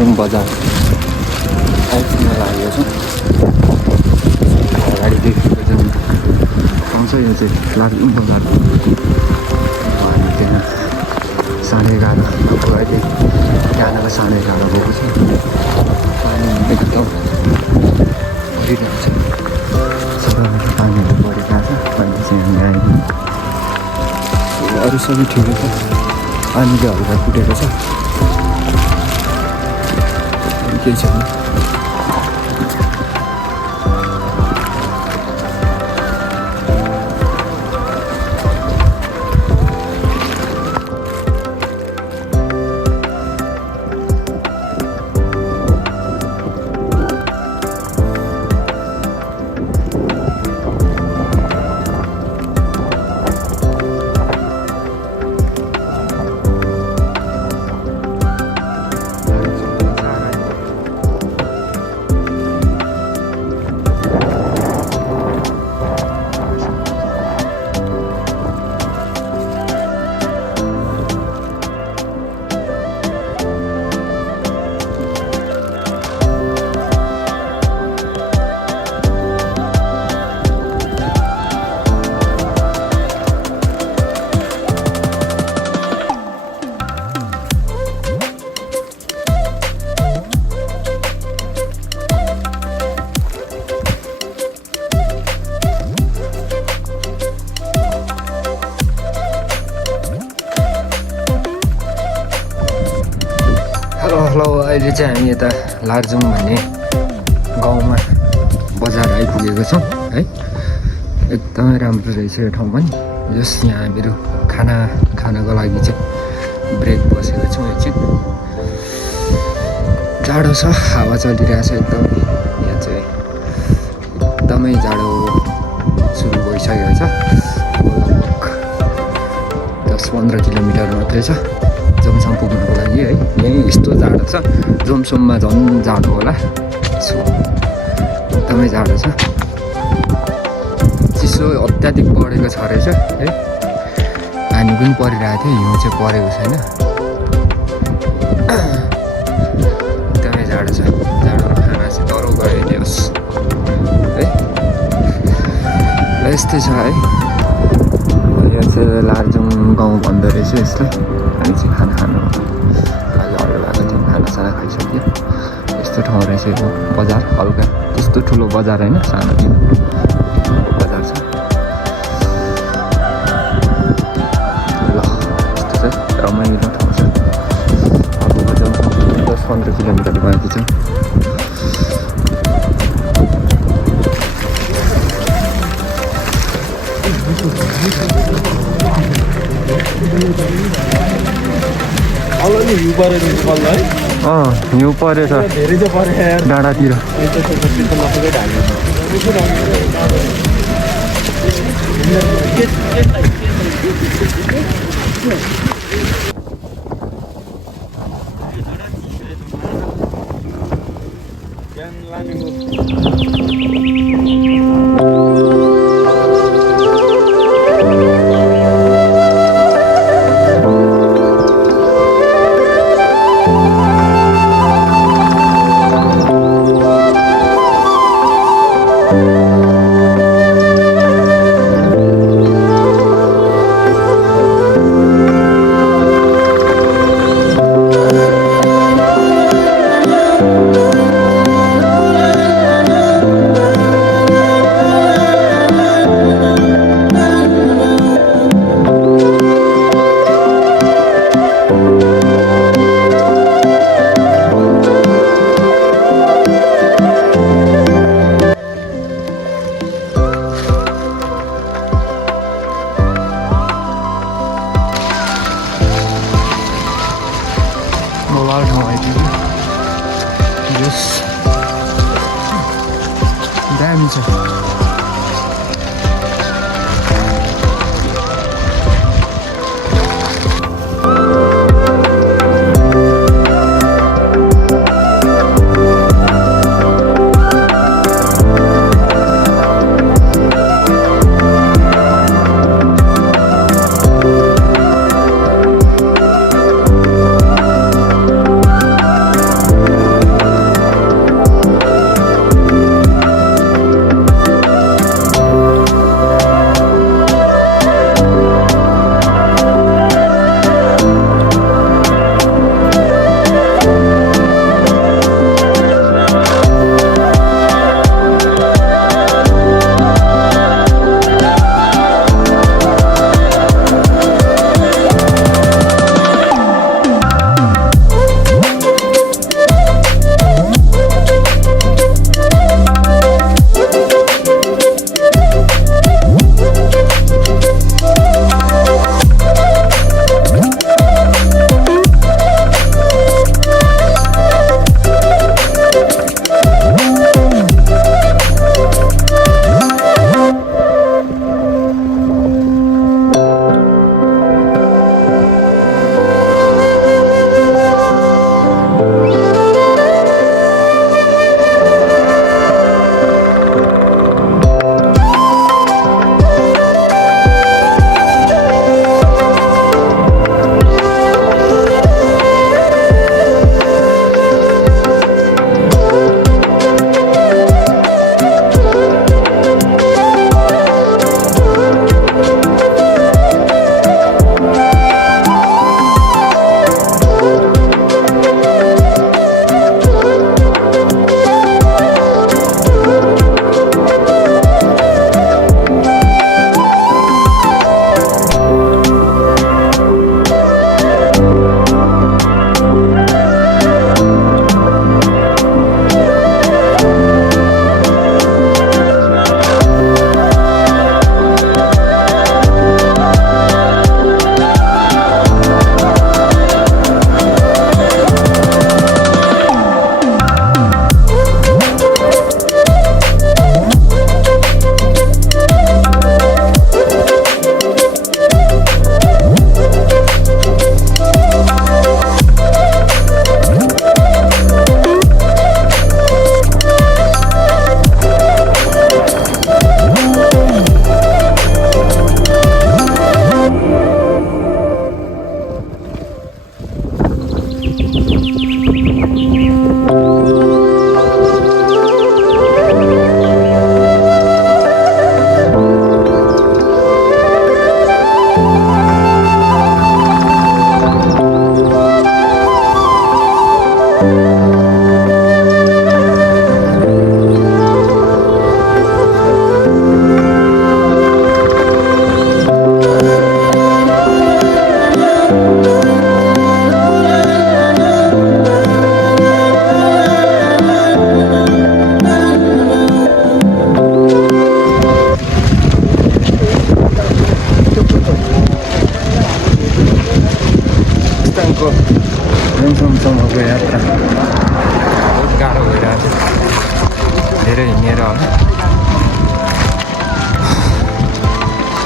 लार्जुङ बजार आइपुग्न लागेको छु। अगाडि देखेको जुन आउँछ यो चाहिँ लार्जुङ बजार हो। हामी त्यहाँ 11:30 अब अहिले बिहानको 11:30 भएको छ। पानी एकदम परिरहेको छ, सबैमा पानीहरू परिरहेको छ। अहिले चाहिँ हामी आइपुग्यौँ। अरू सबै ठिकै छ, पानीले हल्का कुटेको छ, केही छैन। हेलो, अहिले चाहिँ हामी यता लार्जुङ भन्ने गाउँमा बजार आइपुगेको छौँ है। एकदमै राम्रो रहेछ यो ठाउँ पनि। जस यहाँ हामीहरू खानको लागि चाहिँ ब्रेक बसेको छौँ एकछिन। जाडो छ, हावा चलिरहेछ एकदम। यहाँ चाहिँ एकदमै जाडो सुरु भइसकेको छ। लगभग 10-15 किलोमिटर मात्रै छ जोमसोम पुग्नको लागि है। यहीँ यस्तो जाडो छ, जोमसोममा झन् जाडो होला। सो एकदमै जाडो छ, चिसो अत्याधिक बढेको छ रहेछ है। पानी पनि परिरहेको थियो, हिउँ चाहिँ परेको छैन। एकदमै जाडो छ, जाडोमा खाना चाहिँ डह्रो गइदियोस् है। यस्तै छ है। यो चाहिँ लार्जुङ गाउँ भन्दो रहेछ यसलाई। हामी चाहिँ खाना खानु लागि अर्डर भएको थियौँ, खानासाना खाइसक्यो। यस्तो ठाउँ रहेछ यो बजार, हल्का त्यस्तो ठुलो बजार होइन, सानोतिनो बजार छ। ल यस्तो चाहिँ रमाइलो ठाउँ छ। अब 10-15 किलोमिटर बाँकी छ। हिउँ परेछ हिउँ परेछ धेरै चाहिँ परेछ डाँडातिर।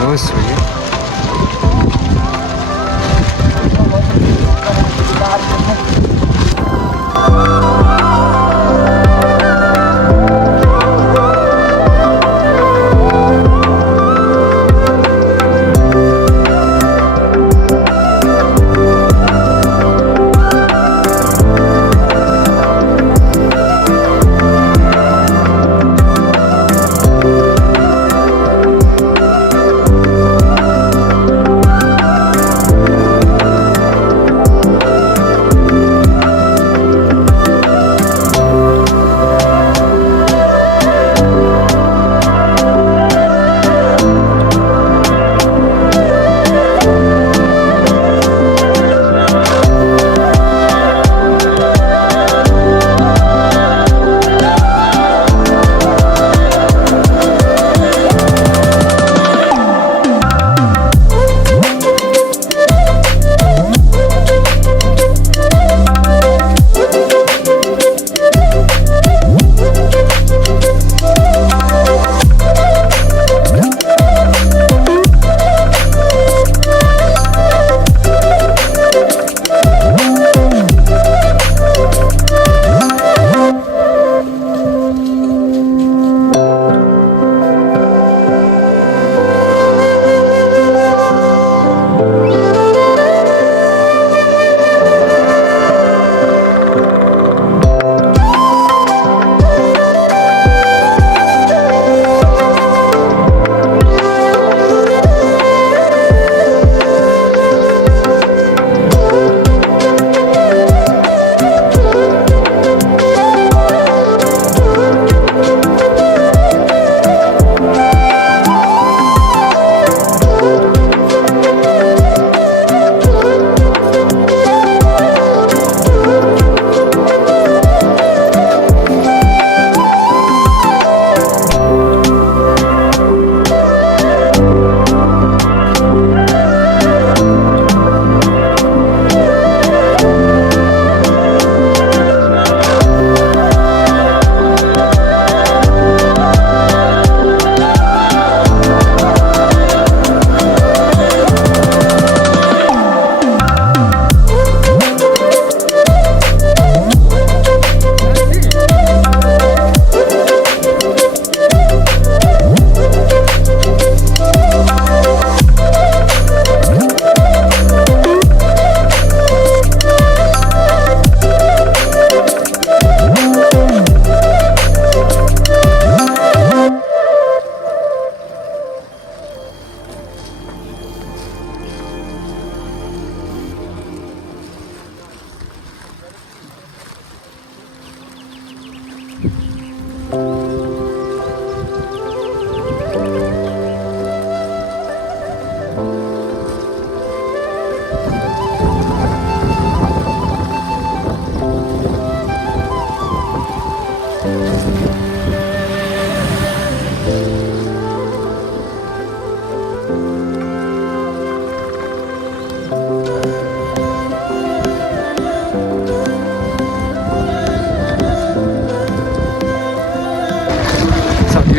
होस् भैया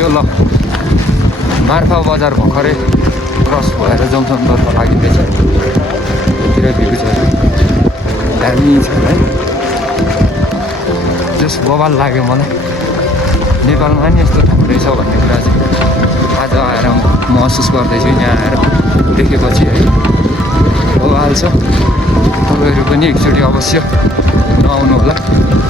यो ल मार्फा बजार भर्खरै क्रस भएर जमसनतर्फ लागिँदैछ तिर भ्यू छ दामी छ है जस बवाल लाग्यो मलाई नेपालमा नि यस्तो ठाउँ रहेछ भन्ने कुरा चाहिँ आज आएर महसुस गर्दैछु यहाँ आएर देखेपछि है बवाल छ तपाईँहरू पनि एकचोटि अवश्य नआउनु होला